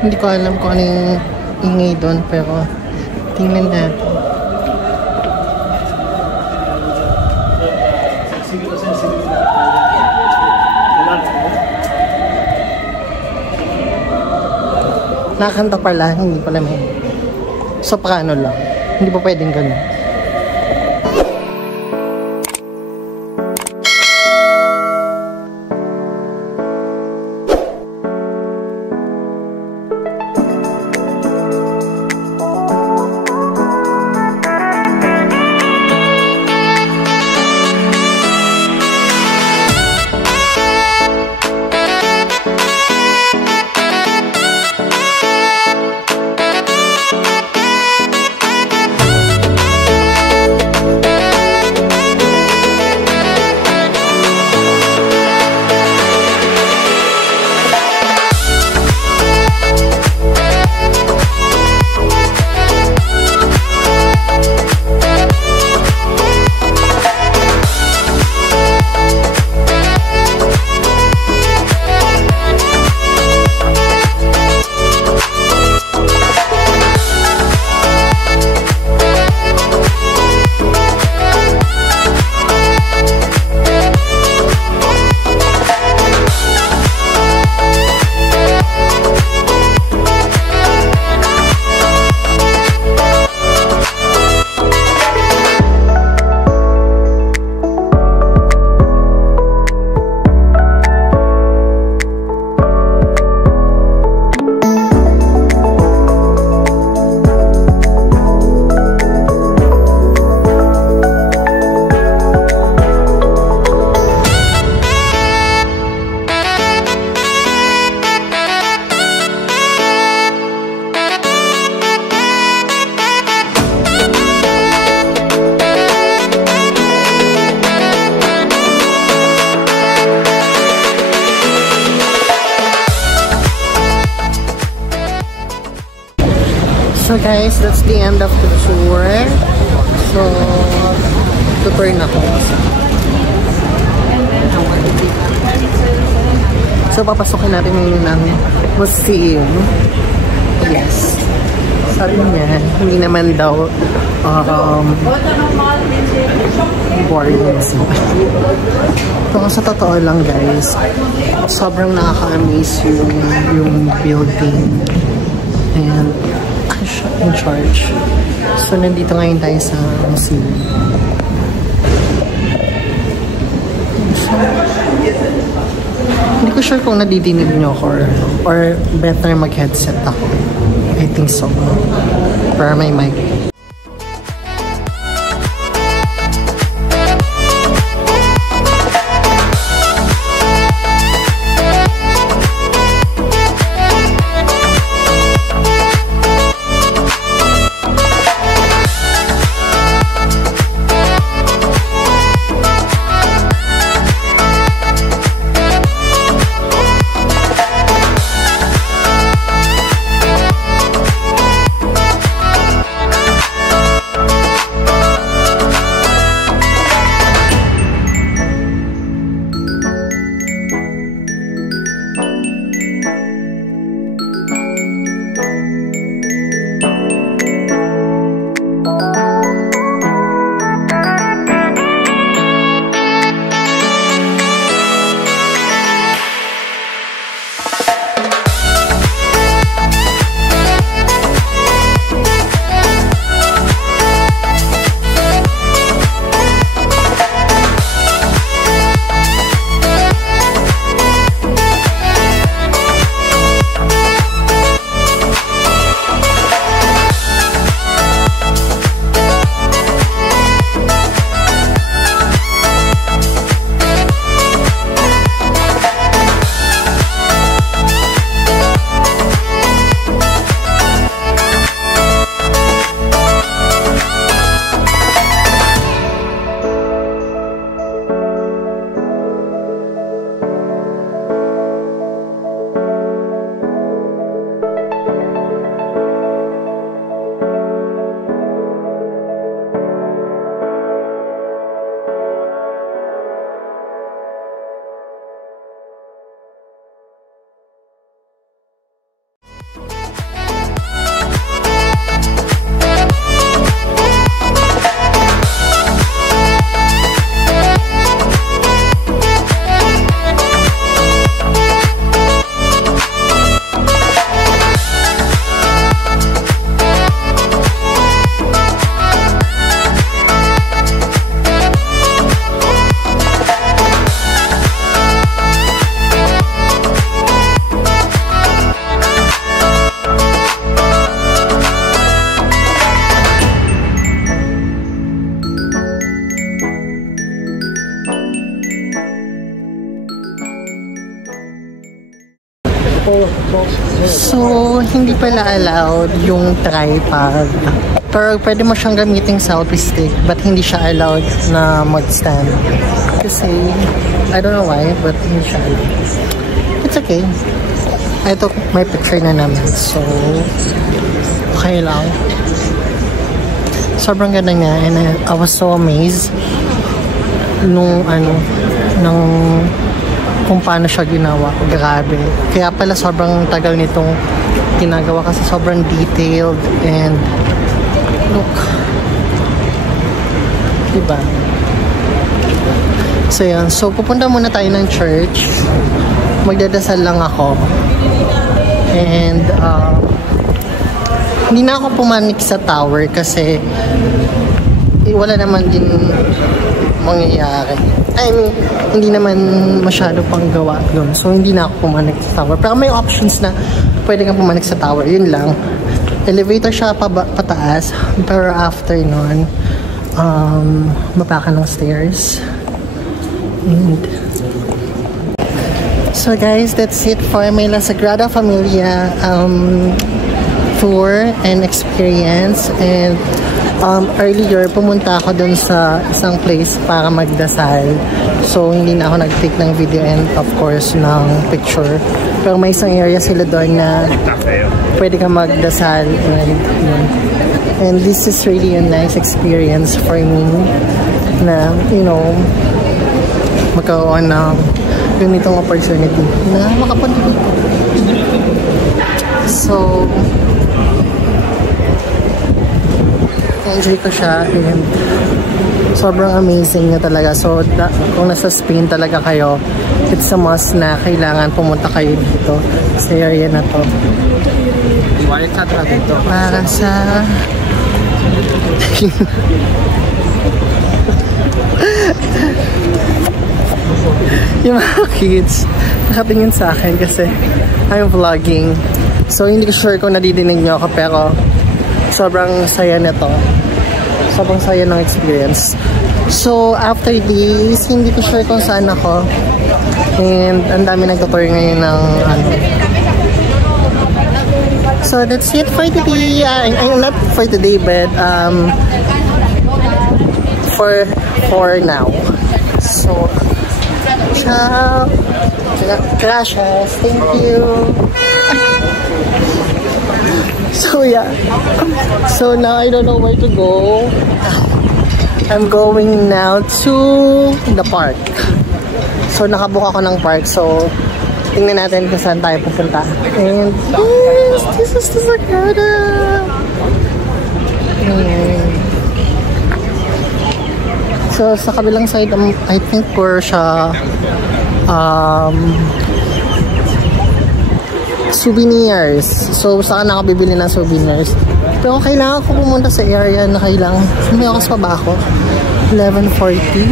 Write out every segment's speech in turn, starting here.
Hindi ko alam kung ano yung ingay doon, pero tingnan natin. Nakakanta pala, hindi pala may soprano lang. Hindi pa pwedeng ganun. So guys, that's the end of the tour. So, tutur na ako. So, papasokin natin ngayon ng museum. Yes. Sabi niya, hindi naman daw boring. So, sa totoo lang guys, sobrang nakaka-amaze yung building. And in charge. So, nandito ngayon tayo sa museum. So, hindi ko sure kung nadidinig nyo ako or better mag-headset ako. I think so. Para may mic. So, hindi pala allowed yung tripod. Pero pwede mo siyang gamiting selfie stick, but hindi siya allowed na mag-stand. Kasi, I don't know why, but hindi siya allowed. It's okay. I took my picture na naman, so okay lang. Sobrang ganda niya, and I was so amazed nung kung paano siya ginawa. Grabe. Kaya pala sobrang tagal nitong ginagawa kasi sobrang detailed and look. Diba? So yan. So pupunta muna tayo ng church. Magdadasal lang ako. And hindi na ako pumanik sa tower kasi wala naman din mangyayari. I mean, hindi naman masyado pang gawa doon. So, hindi na ako pumanik sa tower. Pero may options na pwede kang pumanik sa tower. Yun lang. Elevator siya pataas. Pero after nun, mapa ka ng stairs. And so guys, that's it for my La Sagrada Familia tour and experience. And earlier, pumunta ako dun sa isang place para magdasal. So, hindi na ako nag-take ng video and of course, ng picture. Pero may isang area sila doon na pwede ka magdasal. And this is really a nice experience for me na, you know, magkaroon ng ganitong opportunity na makapunta dito. So, enjoy ko siya and sobrang amazing niya talaga. So, kung nasa Spain talaga kayo, it's a must na kailangan pumunta kayo dito sa area na to. Para sa yung mga kids nakatingin sa akin kasi I'm vlogging. So, hindi ko sure kung nadidinig nyo ako pero sobrang saya nito. Sobrang saya ng experience. So, after this, hindi ko sure kung saan ako. And, ang dami nagtutour ngayon ng So, that's it for today. Not for today, but for now. So, ciao. Gracias. Thank you. So yeah, so now I don't know where to go. I'm going now to the park. So nakabook ako ng park, so tingnan natin kung saan tayo pupunta. And yes, this is the Sagrada. So sa kabilang side, I think puro siya souvenirs. So, saan ako bibili ng souvenirs? Pero kailangan ko pumunta sa area na kailangan. May oras pa ba ako? 11:40.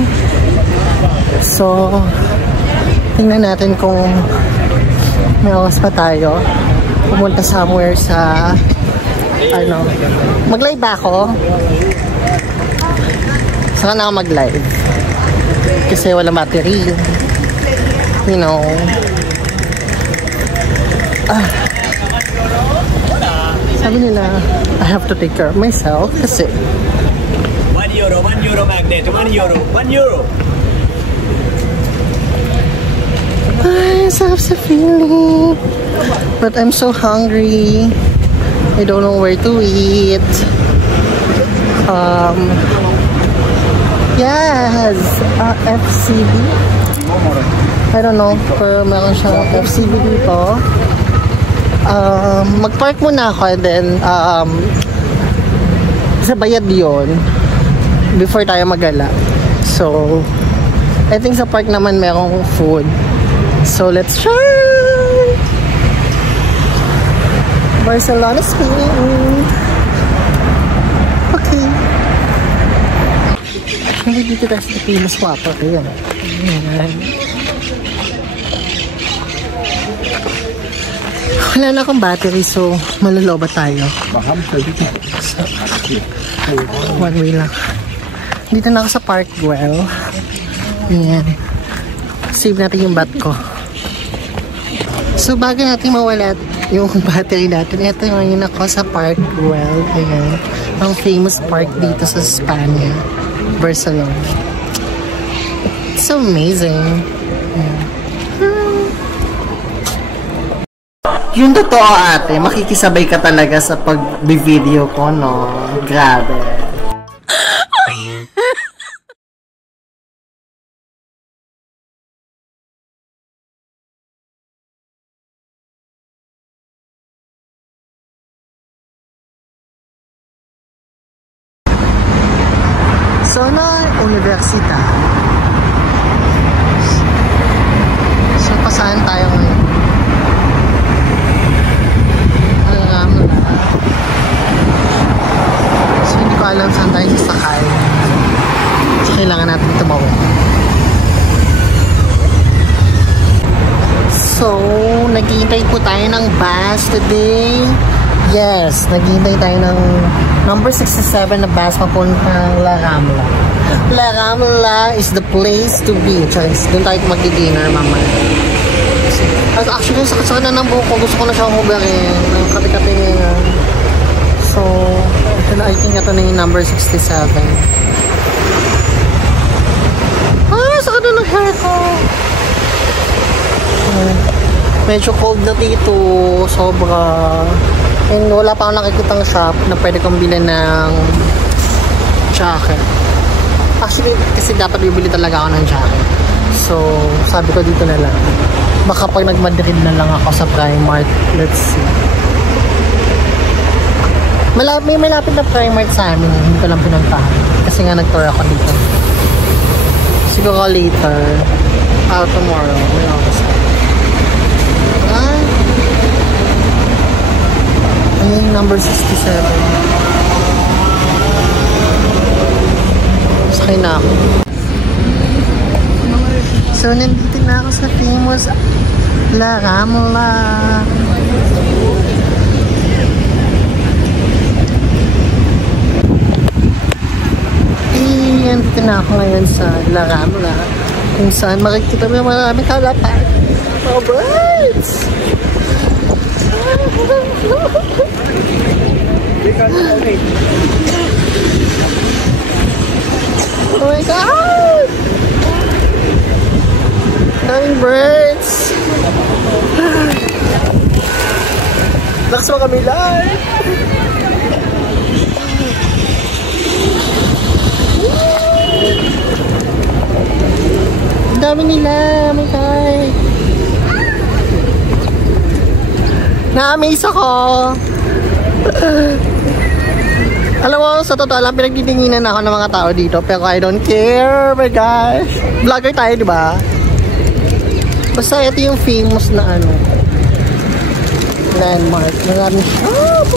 So, tingnan natin kung may oras pa tayo. Pumunta somewhere sa mag-live ba ako? Saan ako mag-live? Kasi wala battery. You know. Sabi nila, I have to take care of myself kasi €1 magnet, €1 I have the feeling, but I'm so hungry. I don't know where to eat. Yes, FCB. I don't know, pero meron siyang FCB dito. Mag-park muna ako and then sa bayad yun before tayo magala. So I think sa park naman merong food, so let's try. Barcelona, Spain. Okay, hindi dito tayo sa Pinos Water. Ayan. Wala na akong battery, so malaloba tayo. So, one way lang. Dito na ako sa Parkwell. Ayan. Save natin yung bat ko. So, bago natin mawala yung battery natin. Ito ngayon ako sa Park Güell. Ayan. Ang famous park dito sa Spania. Barcelona. It's amazing. Ayan. Yung totoo ate, makikisabay ka talaga sa pag-video ko, no? Grabe. So, universita. So, pasaan tayo ngayon? So, hindi ko alam saan tayo sasakay. So, kailangan natin tumawid. So, naghihintay po tayo ng bus today. Yes, naghihintay tayo ng number 67 na bus papuntang La Rambla. La Rambla is the place to be. Charis, doon tayo mag-dinner mamaya. Actually, sakit na ng buhok ko. Gusto ko na siyang hubarin. Ang kati-kati niya. So, ito na, I think ito na yung number 67. Sakit na ng hair ko. Medyo cold na dito. Sobra. And wala pa akong nakikitang shop na pwede kong bilhin ng jacket. Actually, kasi dapat bibili talaga ako ng jacket. So, sabi ko dito na lang. Baka pag nag-Madrid na lang ako sa Primark. Let's see. May malapit na Primark sa amin. Hindi ko lang pinuntahan. Kasi nga nag-tour ako dito. Siguro later. Tomorrow. May office ako. Ayun, number 67. Sakay na ako. So, nandito na ako sa famous La Rambla. Nandito na ako ngayon sa La Rambla. Kung saan makikita mo maraming kalapad. Oh, birds! Oh my God! Daming birds! Lakas mo kami live! Ang dami nila! Oh my God! Na-amaze ako! Alam mo, sa totoo lang, pinagdidinginan ako ng mga tao dito. Pero I don't care, oh my gosh. Vlogger tayo, di ba? Basta ito yung famous na ano, landmark. Maraming shop.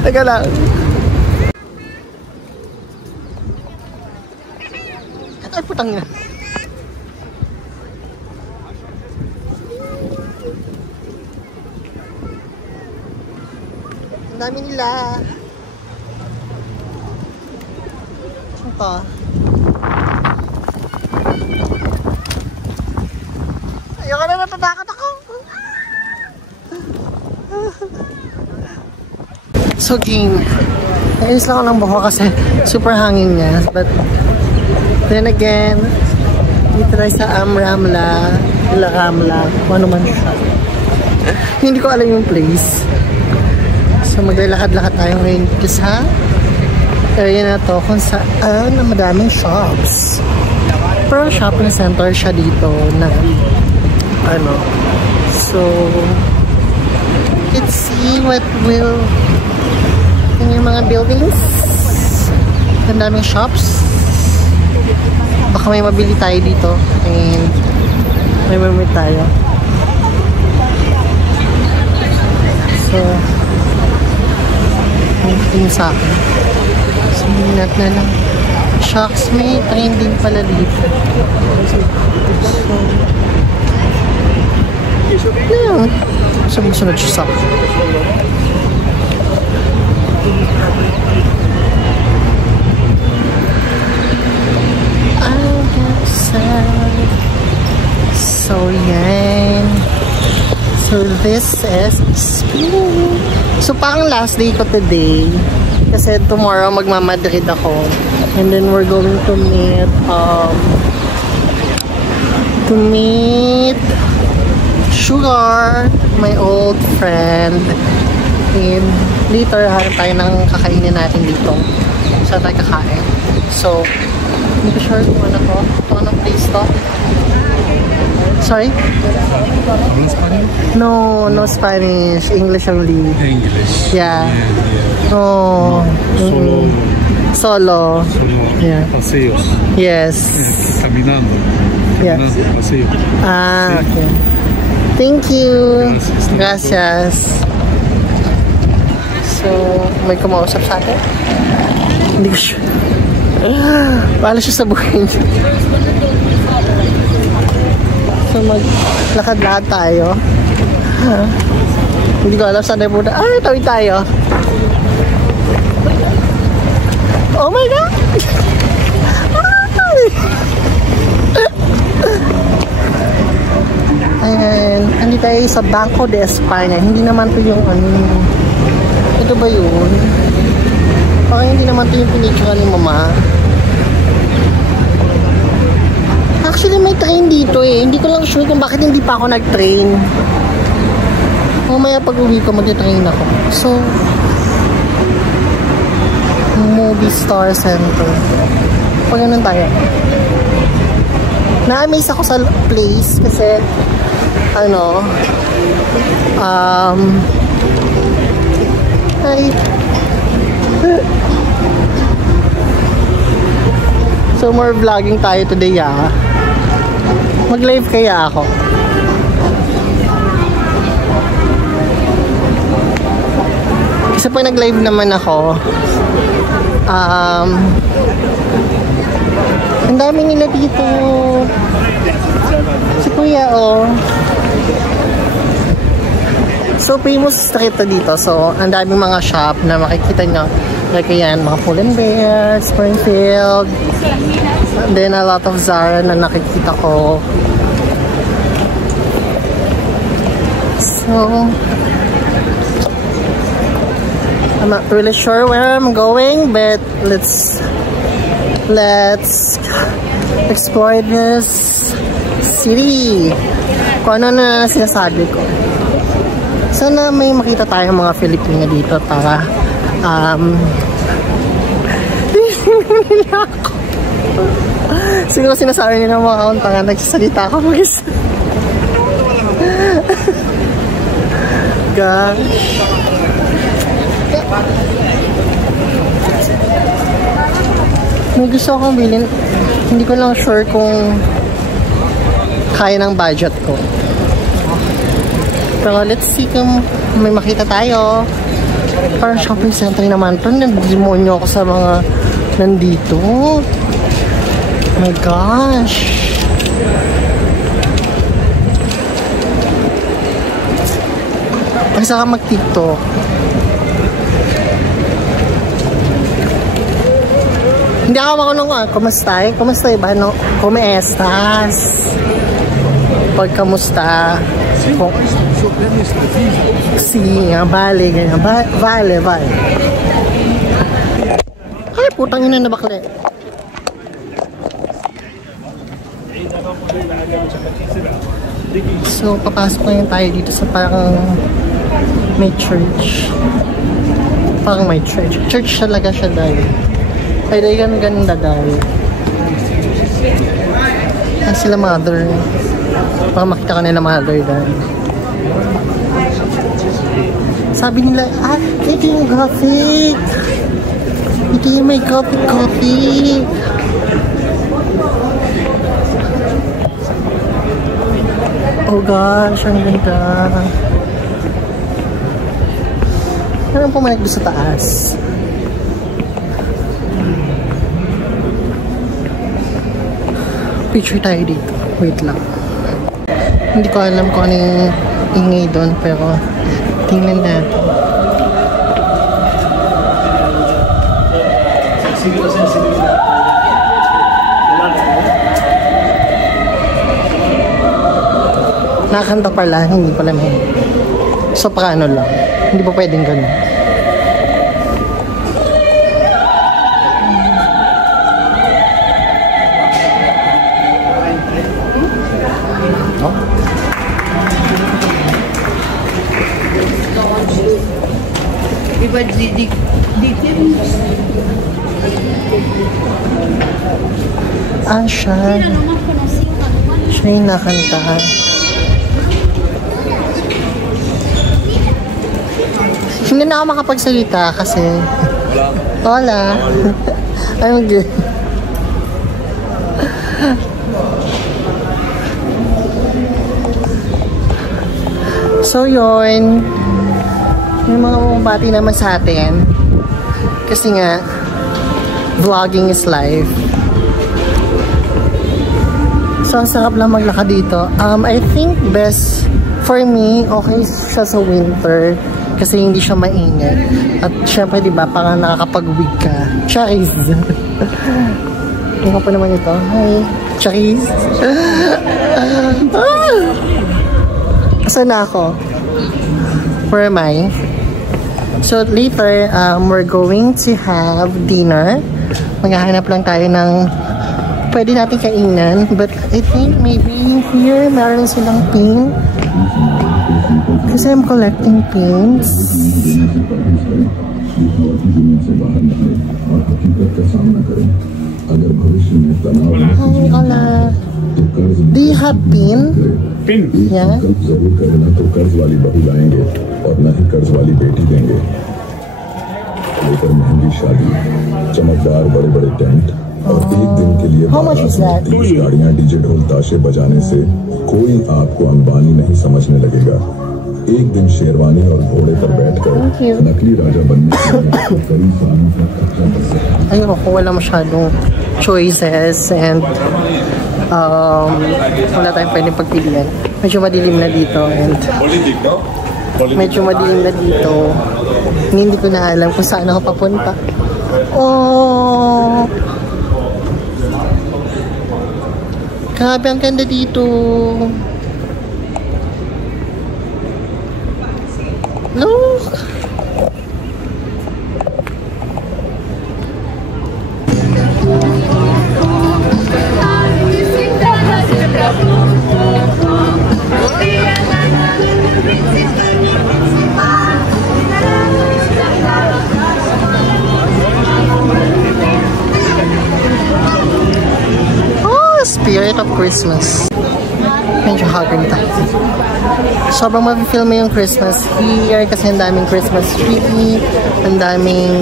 Teka lang. Ay, putang ina. Ang dami nila. Ito. Ayoko na, natatakot ako. So, game. Nainis lang ako ng buho kasi super hangin niya. But, then again, dito tayo sa Rambla, La Rambla, kung ano man siya. Hindi ko alam yung place. So, maglalakad-lakad tayo ngayon dito sa area na to kung saan na madaming shops. Pero shopping center siya dito na ano. So, let's see what will in yung mga buildings. Ang daming shops. Baka may mabili tayo dito and may mamit tayo. So, tingin sa akin. So, minat na lang. Shocks, may train din pala dito. So, yeah. Sumusunod siya sa akin. So, yan. So this is Spain. So parang last day ko today. Kasi tomorrow magmamadrid ako. And then we're going to meet Sugar, my old friend. And later, harap tayo ng kakainin natin dito. Saan tayo kakain? So, hindi ko sure kung ano to. Ito anong place to? Sorry? No Spanish? No Spanish. English only. English. Yeah. No. Solo. Yeah. Paseos. Yes. Caminando. Yes. Paseo. Ah, okay. Thank you. Gracias. So, may kumausap sa akin? Hindi ko sure. Paano siya sabuhin? So, maglakad-lakad tayo. Hindi ko alam saan tayo punta. Ay, tawid tayo. Oh my God! Ayan, hindi tayo sa Banco de España. Hindi naman to yung ano. Ito ba yun? Parang hindi naman to yung pinicture ni Mama. Actually, may train dito eh. Hindi ko lang sure kung bakit hindi pa ako nag-train. Mamaya pag uwi ko, mag-train ako. So, Movie Star Center. Pag ganun tayo. Na-amaze ako sa place kasi ano hi. So more vlogging tayo today mag-live kaya ako? Kasi pag nag-live naman ako ang dami nila dito. Si Kuya, oh. So, famous street to dito. So, ang daming mga shop na makikita nyo. Like, yan, mga Pull & Bear, Springfield. And then, a lot of Zara na nakikita ko. So, I'm not really sure where I'm going, but let's explore this city. Kung ano na sinasabi ko. Sana may makita tayong mga Filipino dito para nila ako. Siguro sinasabi nila mga akong tanga, nagsasalita ako mag-isa. Gosh. May gusto akong bilhin. Hindi ko lang sure kung kaya ng budget ko. Pero let's see kung may makita tayo. Parang shopping center naman to. Nagdemonyo ako sa mga nandito. Oh my gosh. Pagsa ka mag-TikTok. Hindi ako makulong kumusta? Kumusta ba? No? Come estas? Pag kamusta? Sí, vale, ganyan. Vale. Ay, putang ina na bakla. So, papasok na tayo dito sa parang may church. Parang may church. Church talaga siya dahil. Ay, dahil ganda dahil. Ay, sila mother. Baka makita ka nila mother dahil. Sabi nila, ito yung gothic. Ito yung may gothic. Oh gosh, ang ganda. Parang pumanik doon sa taas. Picture tayo dito. Wait lang. Hindi ko alam kung anong ingay doon, pero tingnan natin. Nakakanta pala, hindi pala may. Soprano lang. Hindi pa pwedeng ganun. Siya. Siya yung nakanta. Hindi na ako makapagsalita kasi wala. I'm good. So yun, yung mga bumabati naman sa atin kasi nga vlogging is life. So ang sarap lang maglakad dito. I think best for me, okay siya sa winter kasi hindi siya mainit. At syempre diba, parang nakakapag-wig ka. Charis! Ano pa naman ito? Hi! Charis! Saan na ako? Where am I? So later, we're going to have dinner. Maghahanap lang tayo ng pwede natin kainan. But I think maybe here meron silang pin. Kasi I'm collecting pins. Hi, Ola. Do you have pin? Pin? Yeah. How much is that? गाड़ियां डीजे ढोल ताशे बजाने से कोई आपको अंबानी नहीं समझने लगेगा. एक दिन शेरवानी और घोड़े पर बैठकर नकली राजा बनने कई सालों तक खर्चा कर सकते. Ayun ako, wala masyadong choices and wala tayong pwedeng pagpilian. Medyo madilim na dito and medyo madilim na dito. Hindi ko na alam kung saan ako papunta. Oh! Grabe, ang ganda dito. Look! Spirit of Christmas. Medyo haggard tayo. Sobrang ma-feel mo yung Christmas here kasi ang daming Christmas tree, ang daming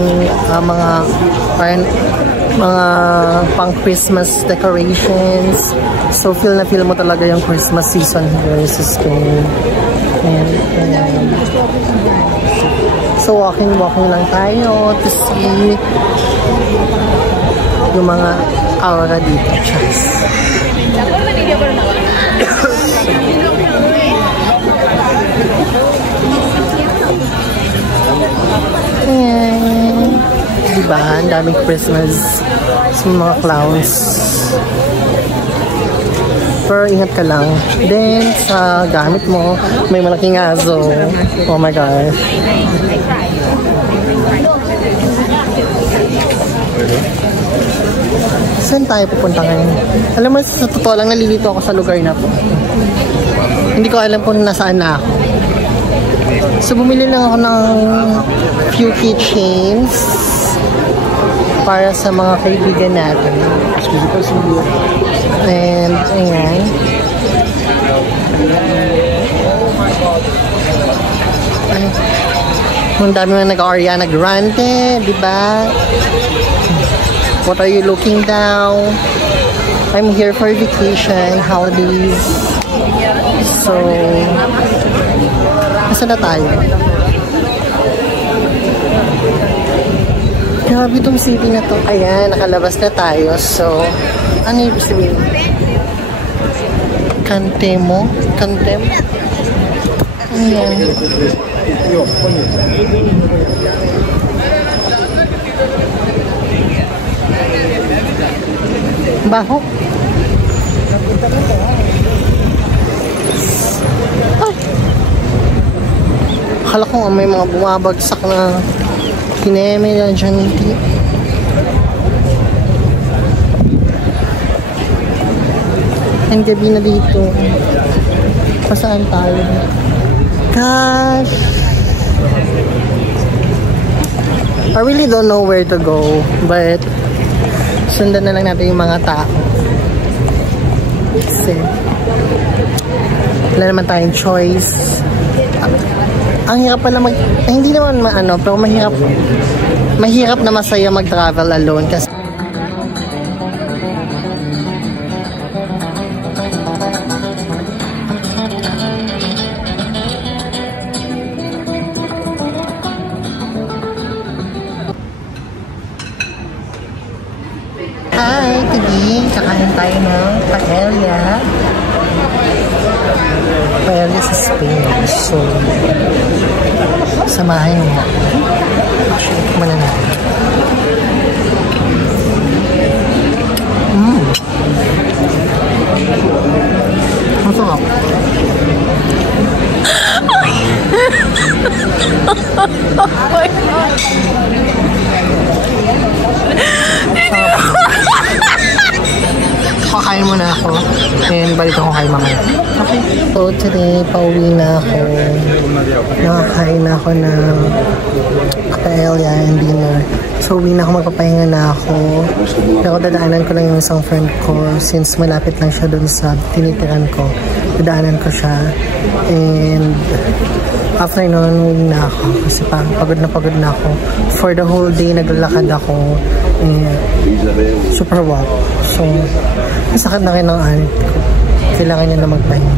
mga pang Christmas decorations. So feel na feel mo talaga yung Christmas season here sa Spain. And so walking lang tayo to see yung mga aura dito. Ayan. Diba? Ang daming Christmas sa mga clowns. Pero ingat ka lang. Then, sa gamit mo, may malaking aso. Oh my gosh. Saan tayo pupunta ngayon? Alam mo, sa totoo lang, nalilito ako sa lugar na po. Hindi ko alam kung nasaan na ako. So, bumili lang ako ng few keychains para sa mga kaibigan natin. And, ayan. Ang dami mga nag-Ariana Grande, di ba? What are you looking down? I'm here for vacation, holidays. So, nasa na tayo? Grabe itong city na to. Ayan, nakalabas na tayo. So, ano yung sabihin? Cantemo? Cantem? Ayan. Baho. Ay! Akala ko may mga bumabagsak na kineme na dyan. And gabi na dito. Pasaan tayo? Gosh! I really don't know where to go, but sundan na lang natin yung mga tao. Kasi wala naman tayong choice. Ang hirap pala hindi naman maano, pero mahirap na masaya mag-travel alone kasi hi, today kakain tayo ng paella. Paella sa Spain. So, samahin mo. Actually, kumana natin. Masarap. Oh my God. Kakain muna ako and balik ako kay mamaya. Okay. So today, pauwi na ako. Nakakain na ako ng paella and dinner. So uwi na ako, magpapahinga na ako. Pero dadaanan ko lang yung isang friend ko since malapit lang siya dun sa tinitiran ko. Dadaanan ko siya. And after nun, uwi na ako. Kasi parang pagod na ako. For the whole day, naglalakad ako. And super wow. So, masakit na rin ng anit ko. Kailangan niya na magpahinga.